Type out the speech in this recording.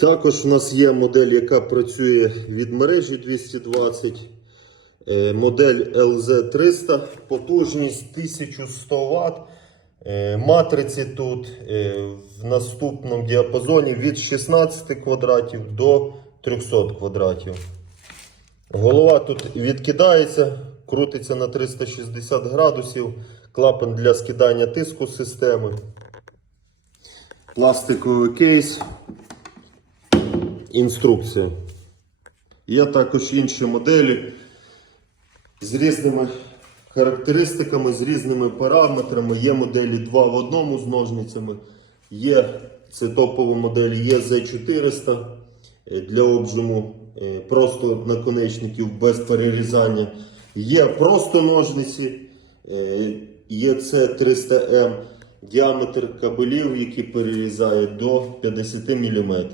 Також у нас є модель, яка працює від мережі 220. Е, Модель LZ300, потужність 1100 Вт. Е, Матриці тут е, в наступному діапазоні від 16 квадратів до 300 квадратів. Голова тут відкидається, крутиться на 360 градусів, клапан для скидання тиску системи, пластиковий кейс, інструкція. Є також інші моделі з різними характеристиками, з різними параметрами. Є моделі 2 в одному з ножницями. Є це топова модель EZ400 е, для обжиму е, просто наконечників без перерізання. Є просто ножниці, е, є C300M, діаметр кабелів, які перерізає до 50 мм.